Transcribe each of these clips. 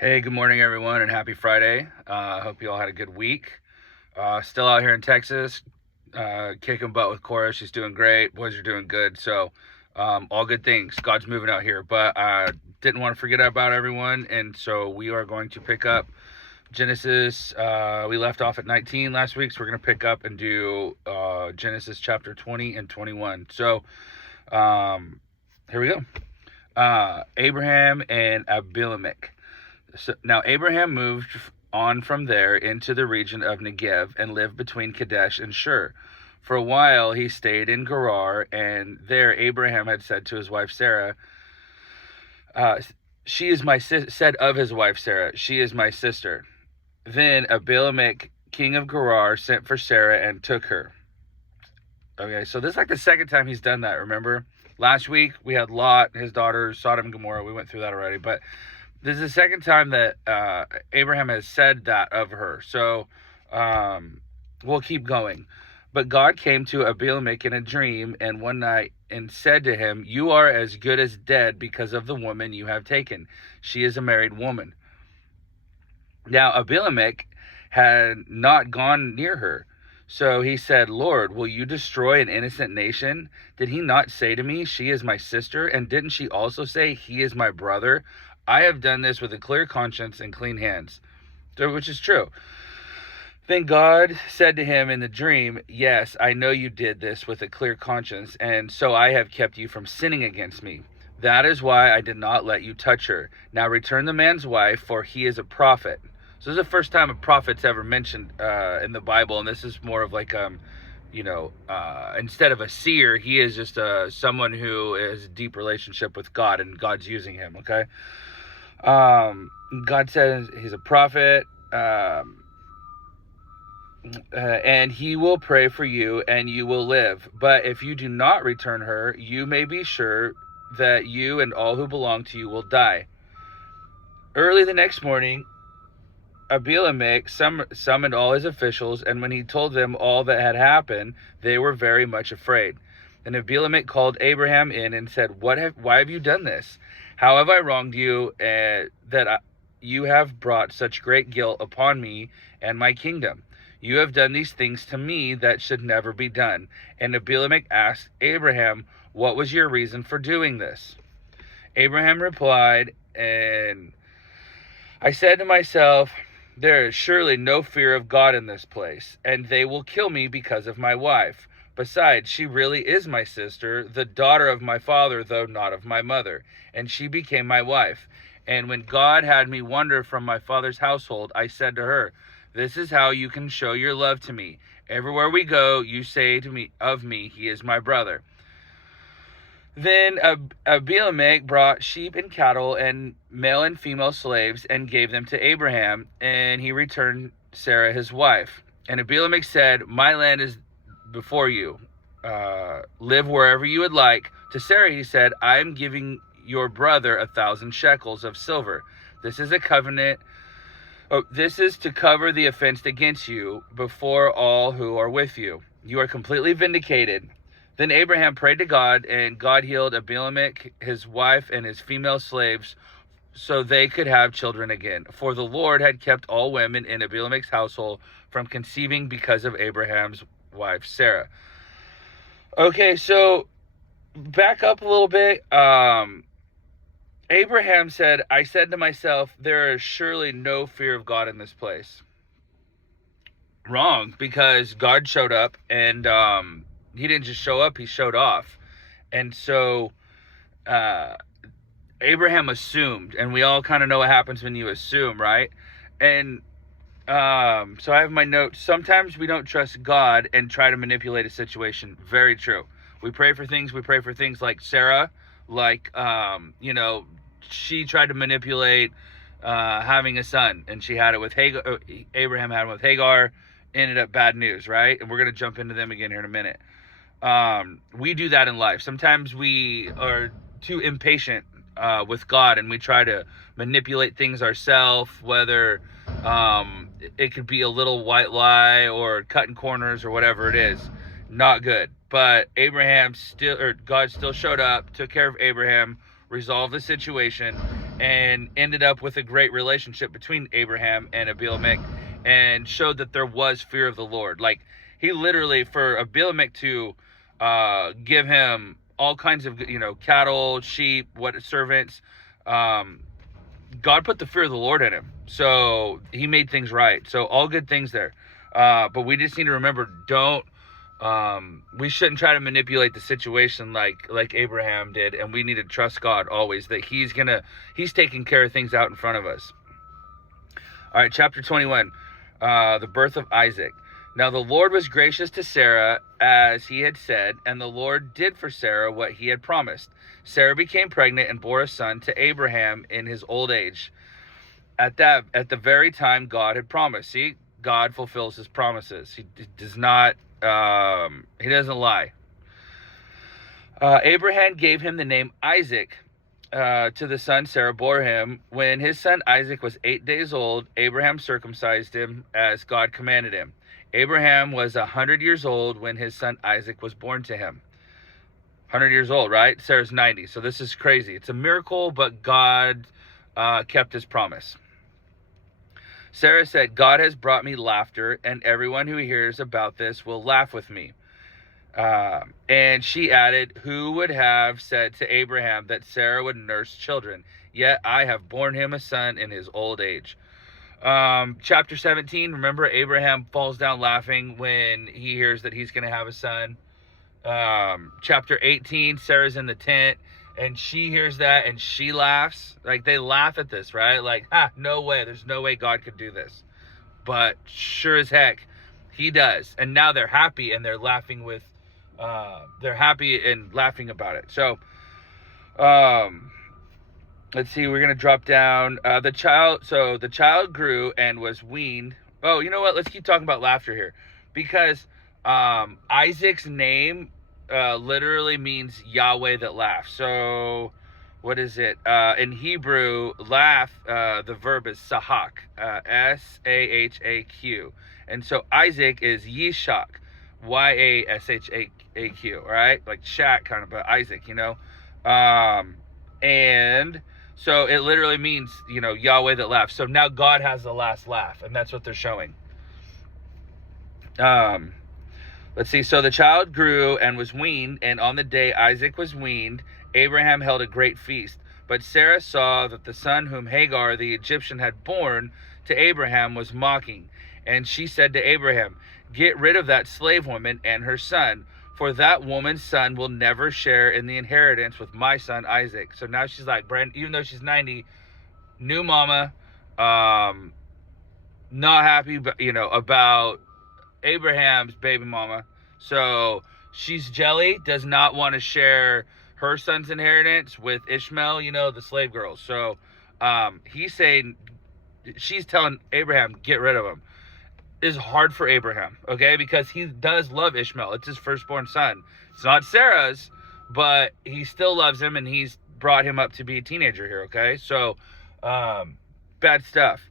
Hey, good morning, everyone, and happy Friday. I hope you all had a good week. Still out here in Texas, kicking butt with Cora. She's doing great. Boys are doing good. So, all good things. God's moving out here. But I didn't want to forget about everyone. And so we are going to pick up Genesis. We left off at 19 last week. So we're going to pick up and do Genesis chapter 20 and 21. So, here we go. Abraham and Abimelech. So now Abraham moved on from there into the region of Negev and lived between Kadesh and Shur. For a while he stayed in Gerar, and there Abraham had said to his wife Sarah, "She is my said of his wife Sarah, she is my sister." Then Abimelech, king of Gerar, sent for Sarah and took her. Okay, so this is like the second time he's done that. Remember, last week we had Lot, his daughter, Sodom and Gomorrah. We went through that already, but this is the second time that Abraham has said that of her. So we'll keep going. But God came to Abimelech in a dream and one night and said to him, "You are as good as dead because of the woman you have taken. She is a married woman." Now Abimelech had not gone near her. So he said, "Lord, will you destroy an innocent nation? Did he not say to me, 'She is my sister'? And didn't she also say, 'He is my brother'? I have done this with a clear conscience and clean hands." So, which is true. Then God said to him in the dream, "Yes, I know you did this with a clear conscience, and so I have kept you from sinning against me. That is why I did not let you touch her. Now return the man's wife, for he is a prophet." So this is the first time a prophet's ever mentioned in the Bible, and this is more of like instead of a seer, he is just someone who has a deep relationship with God, and God's using him. Okay. God says he's a prophet, and he will pray for you and you will live. But if you do not return her, you may be sure that you and all who belong to you will die. Early the next morning, Abimelech summoned all his officials, and when he told them all that had happened, they were very much afraid. And Abimelech called Abraham in and said, "Why have you done this? How have I wronged you you have brought such great guilt upon me and my kingdom? You have done these things to me that should never be done." And Abimelech asked Abraham, "What was your reason for doing this?" Abraham replied, "And I said to myself, 'There is surely no fear of God in this place, and they will kill me because of my wife. Besides, she really is my sister, the daughter of my father, though not of my mother, and she became my wife. And when God had me wander from my father's household, I said to her, this is how you can show your love to me. Everywhere we go, you say to me, of me, he is my brother.' Then Abimelech brought sheep and cattle and male and female slaves and gave them to Abraham, and he returned Sarah his wife. And Abimelech said, 'My land is before you. Live wherever you would like.' To Sarah he said, 'I am giving your brother 1,000 shekels of silver. This is a covenant. This is to cover the offense against you before all who are with you. You are completely vindicated.' Then Abraham prayed to God, and God healed Abimelech, his wife, and his female slaves, so they could have children again. For the Lord had kept all women in Abimelech's household from conceiving because of Abraham's wife, Sarah." Okay, so back up a little bit. Abraham said, "I said to myself, there is surely no fear of God in this place." Wrong, because God showed up, and he didn't just show up, he showed off. And so Abraham assumed, and we all kind of know what happens when you assume, right? And so I have my notes. Sometimes we don't trust God and try to manipulate a situation. Very true. We pray for things like Sarah, like she tried to manipulate having a son, and she had it with Hagar. Abraham had it with Hagar. Ended up bad news, right? And we're going to jump into them again here in a minute. We do that in life. Sometimes we are too impatient with God, and we try to manipulate things ourselves, whether it could be a little white lie or cutting corners or whatever it is. Not good. But God still showed up, took care of Abraham, resolved the situation, and ended up with a great relationship between Abraham and Abimelech, and showed that there was fear of the Lord. Like, he literally, for Abimelech to give him all kinds of, cattle, sheep, servants, God put the fear of the Lord in him, so he made things right. So all good things there. But we just need to remember, we shouldn't try to manipulate the situation like Abraham did, and we need to trust God always, that he's taking care of things out in front of us. All right, chapter 21, the birth of Isaac. Now the Lord was gracious to Sarah, as he had said, and the Lord did for Sarah what he had promised. Sarah became pregnant and bore a son to Abraham in his old age, at the very time God had promised. See, God fulfills his promises. He does not, he doesn't lie. Abraham gave him the name Isaac to the son Sarah bore him. When his son Isaac was 8 days old, Abraham circumcised him as God commanded him. Abraham was 100 years old when his son Isaac was born to him. 100 years old, right? Sarah's 90. So this is crazy. It's a miracle, but God kept his promise. Sarah said, God has brought me laughter, and everyone who hears about this will laugh with me. And she added, who would have said to Abraham that Sarah would nurse children? Yet I have borne him a son in his old age. Chapter 17, remember, Abraham falls down laughing when he hears that he's going to have a son. Chapter 18, Sarah's in the tent, and she hears that, and she laughs. Like, they laugh at this, right? Like, no way, there's no way God could do this. But sure as heck, he does. And now they're happy, and they're laughing they're happy and laughing about it. So, let's see, we're going to drop down. The child grew and was weaned. Oh, you know what? Let's keep talking about laughter here. Because Isaac's name literally means Yahweh that laughs. So, what is it? In Hebrew, laugh, the verb is sahak, S-A-H-A-Q. And so Isaac is Yishak, Y-A-S-H-A-Q, right? Like Shaq kind of, but Isaac, and so it literally means, Yahweh that laughs. So now God has the last laugh, and that's what they're showing. Let's see. So the child grew and was weaned, and on the day Isaac was weaned, Abraham held a great feast. But Sarah saw that the son whom Hagar the Egyptian had borne to Abraham was mocking. And she said to Abraham, get rid of that slave woman and her son, for that woman's son will never share in the inheritance with my son Isaac. So now she's like, Brent, even though she's 90, new mama, not happy, about Abraham's baby mama. So she's jelly, does not want to share her son's inheritance with Ishmael, the slave girls. So she's telling Abraham, get rid of him. Is hard for Abraham, okay, because he does love Ishmael. It's his firstborn son. It's not Sarah's, but he still loves him, and he's brought him up to be a teenager here, okay? So, bad stuff.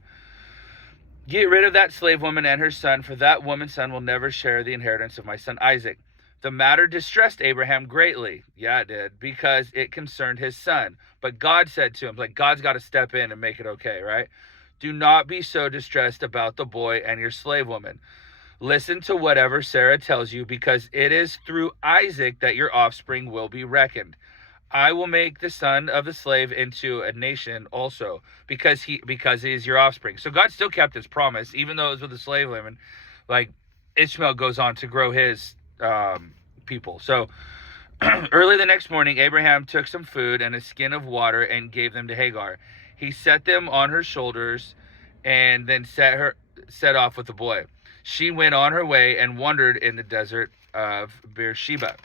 Get rid of that slave woman and her son, for that woman's son will never share the inheritance of my son Isaac. The matter distressed Abraham greatly. Yeah, it did, because it concerned his son. But God said to him, like, God's got to step in and make it okay, right? Do not be so distressed about the boy and your slave woman. Listen to whatever Sarah tells you, because it is through Isaac that your offspring will be reckoned. I will make the son of the slave into a nation also, because he is your offspring. So God still kept his promise, even though it was with the slave women. Like, Ishmael goes on to grow his people. So early the next morning, Abraham took some food and a skin of water and gave them to Hagar. He set them on her shoulders and then set off with the boy. She went on her way and wandered in the desert of Beersheba.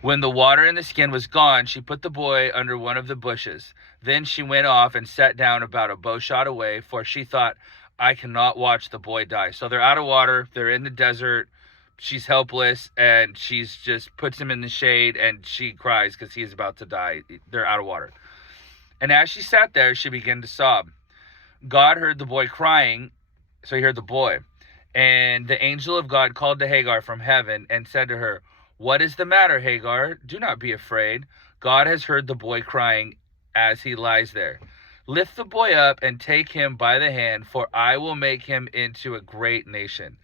When the water in the skin was gone, she put the boy under one of the bushes. Then she went off and sat down about a bow shot away, for she thought, I cannot watch the boy die. So they're out of water. They're in the desert. She's helpless, and she's just puts him in the shade, and she cries because he is about to die. They're out of water. And as she sat there, she began to sob. God heard the boy crying, so he heard the boy. And the angel of God called to Hagar from heaven and said to her, what is the matter, Hagar? Do not be afraid. God has heard the boy crying as he lies there. Lift the boy up and take him by the hand, for I will make him into a great nation.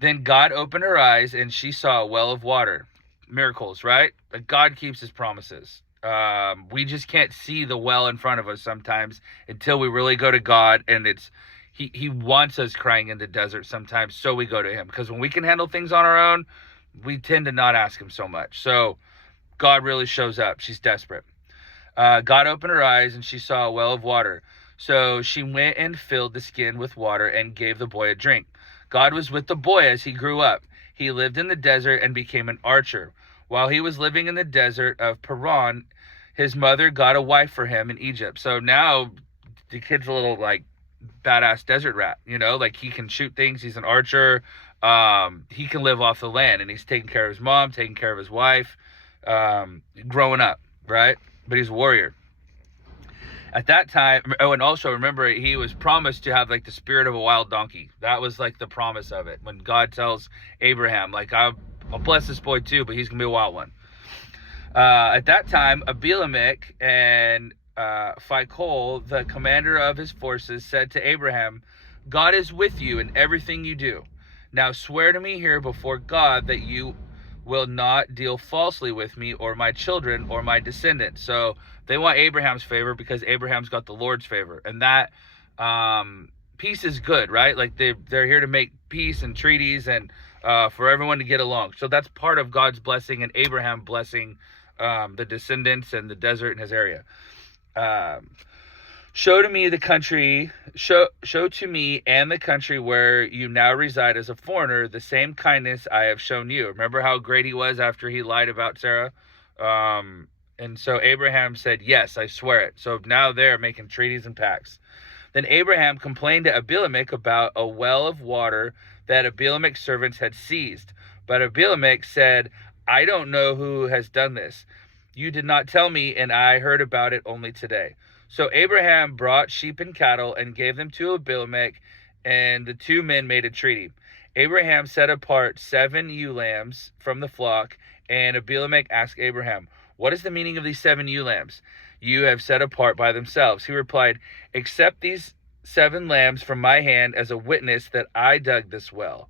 Then God opened her eyes, and she saw a well of water. Miracles, right? But God keeps his promises. We just can't see the well in front of us sometimes until we really go to God, and he wants us crying in the desert sometimes, so we go to him. Because when we can handle things on our own, we tend to not ask him so much. So God really shows up. She's desperate. God opened her eyes, and she saw a well of water. So she went and filled the skin with water and gave the boy a drink. God was with the boy as he grew up. He lived in the desert and became an archer. While he was living in the desert of Paran, his mother got a wife for him in Egypt. So now the kid's a little like badass desert rat, like he can shoot things. He's an archer. He can live off the land, and he's taking care of his mom, taking care of his wife, growing up, right? But he's a warrior. At that time, and also remember, he was promised to have like the spirit of a wild donkey. That was like the promise of it. When God tells Abraham, like, I'll bless this boy too, but he's going to be a wild one. At that time, Abimelech and Phicol, the commander of his forces, said to Abraham, God is with you in everything you do. Now swear to me here before God that you will not deal falsely with me or my children or my descendants. So they want Abraham's favor because Abraham's got the Lord's favor. And that peace is good, right? Like they're here to make peace and treaties and for everyone to get along. So that's part of God's blessing and Abraham blessing the descendants and the desert in his area. Show to me the country, show to me and the country where you now reside as a foreigner, the same kindness I have shown you. Remember how great he was after he lied about Sarah? And so Abraham said, yes, I swear it. So now they're making treaties and pacts. Then Abraham complained to Abimelech about a well of water that Abimelech's servants had seized. But Abimelech said, I don't know who has done this. You did not tell me, and I heard about it only today. So Abraham brought sheep and cattle and gave them to Abimelech, and the two men made a treaty. Abraham set apart 7 ewe lambs from the flock, and Abimelech asked Abraham, what is the meaning of these 7 ewe lambs you have set apart by themselves? He replied, accept these 7 lambs from my hand as a witness that I dug this well.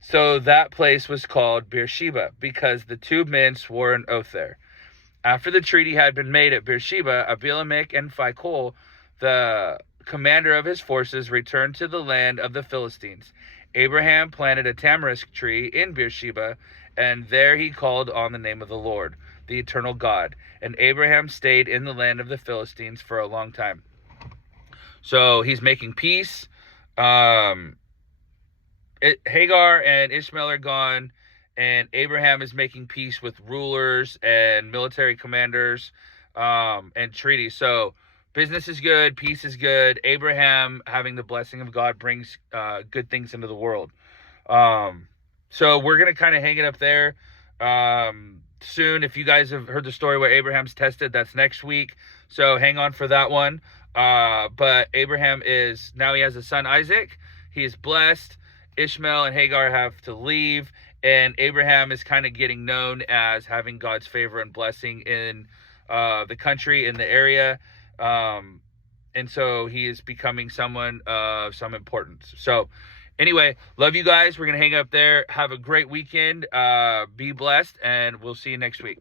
So that place was called Beersheba, because the 2 men swore an oath there. After the treaty had been made at Beersheba, Abimelech and Phicol, the commander of his forces, returned to the land of the Philistines. Abraham planted a tamarisk tree in Beersheba, and there he called on the name of the Lord, the eternal God. And Abraham stayed in the land of the Philistines for a long time. So he's making peace. Hagar and Ishmael are gone. And Abraham is making peace with rulers and military commanders and treaties. So business is good. Peace is good. Abraham having the blessing of God brings good things into the world. So we're going to kind of hang it up there soon. If you guys have heard the story where Abraham's tested, that's next week. So hang on for that one. But Abraham now he has a son, Isaac. He is blessed. Ishmael and Hagar have to leave. And Abraham is kind of getting known as having God's favor and blessing in the country, in the area. And so he is becoming someone of some importance. So anyway, love you guys. We're going to hang up there. Have a great weekend. Be blessed, and we'll see you next week.